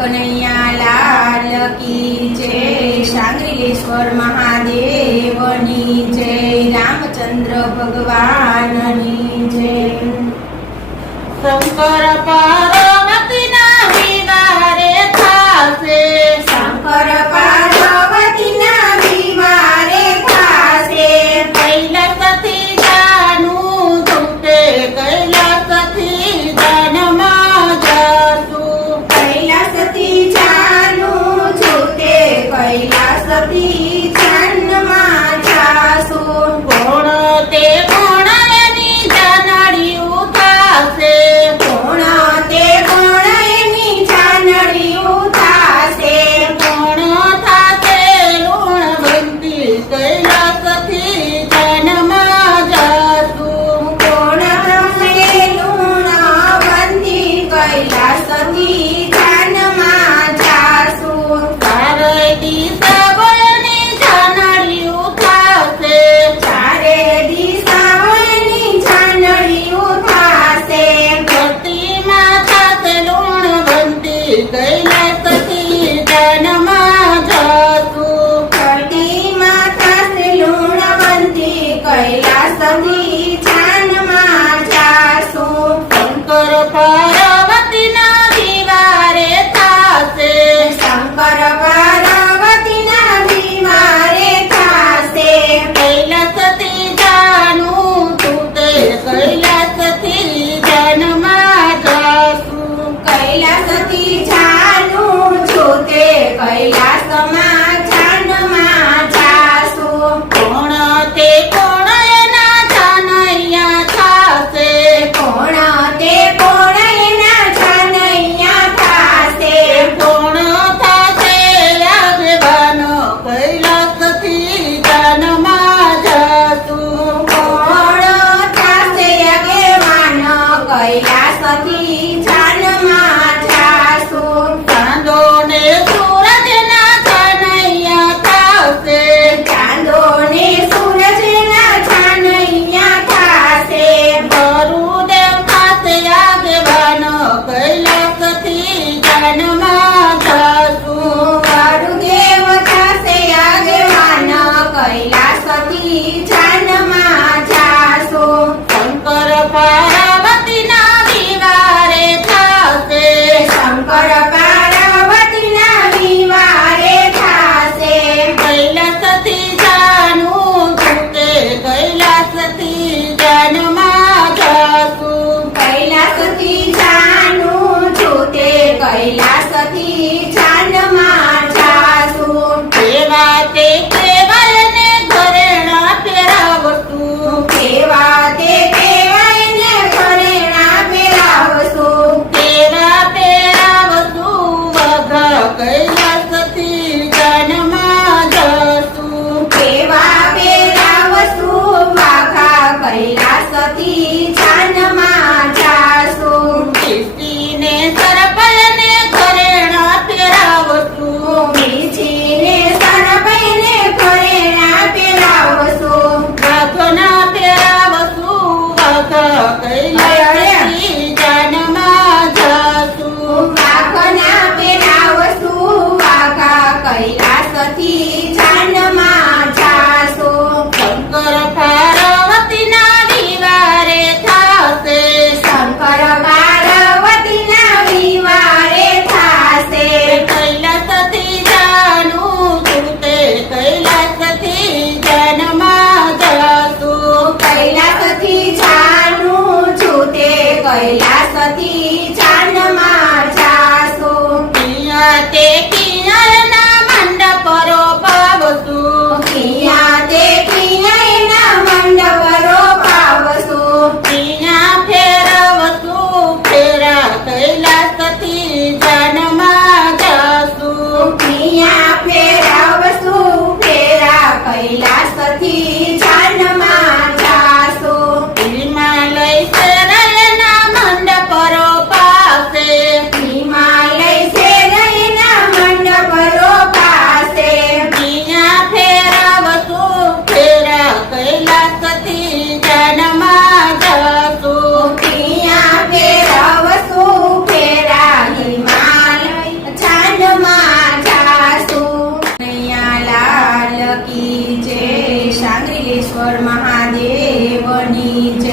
કનૈયા લાલ કી જય, સાંગરીલેશ્વર મહાદેવની જય, રામચંદ્ર ભગવાનની જય। શંકર પાર્વતીના વિવાહ રે થાશે, શંકર પાર્વતીના વિવાહ રે થાશે, કૈલાસથી જાનું છૂટે કૈલાસથી જાનમાં જાશું, કૈલાસથી જાનું છૂટે કૈલાસથી જાનમાં જાશું। કોણ તે કોણ એની જાનડિયું થાશે, કોણ તે કોણ એની જાનડિયું થાશે, કોણ થાશે લુણવંતી કૈલાસથી જાનમાં જાશું, કોણ થશે લુણવંતી કૈલાસથી જાનમાં જાશું। ચારે દિશાઓની જાનડિયું થાશે, ચારે દિશાઓની જાનડિયું થાશે, ધરતીમાં થાશે લુણવંતી કૈલાસથી જાનમાં જાશું, ધરતીમાં થશે લુણવંતી કૈલાસથી જાનમાં જાશું। શંકર પાર્વતીના વિવાહ રે થાશે, શંકર પાર્વતીના વિવાહ રે થાશે, કૈલાસથી જાનું છૂટે કૈલાસથી જાનમાં જાશું, કૈલાસથી જાનું છૂટે કૈલાસમાં જાનમાં જાશું। કોણ તે કોણ એના જાનૈયા થાશે, કોણ તે કોણ એના જાનૈયા થાશે, કોણ થાશે આગેવાન કૈલાસથી જાનમાં જાશું, કોણ થાશે આગેવાન કૈલાસથી જાનમાં જાશું। ચાંદો ને સૂરજના જાનૈયા થાશે, ચાંદો ને સૂરજના જાનૈયા થાશે, ગુરુદેવ થાશે આગેવાન કૈલાસથી જાનમાં જાશું, ગુરુદેવ થાશે આગેવાન કૈલાસથી જાનમાં જાશું। શંકર પાર્વતીના વિવાહ રે થાશે, શંકર પાર્વતીના વિવાહ રે થાશે, કૈલાસથી જાનું છૂટે કૈલાસથી જાનમાં જાશું, કૈલાસથી જાનું છૂટે કૈલાસથી જાનમાં જાશું। કેવા તે કેવાય ને ઘરેણા પહેરાવશું, કેવા તે કેવાય ને ઘરેણા પહેરાવશું, કેવા પહેરાવશું વાઘા કૈલાસથી જાનમાં જાશું, કેવા પહેરાવશું વાઘા કૈલાસથી જાનમાં જાશું। કીર્તિને સરપલને ઘરેણા કી જય. શાંગલીલેશ્વર મહાદેવની જય.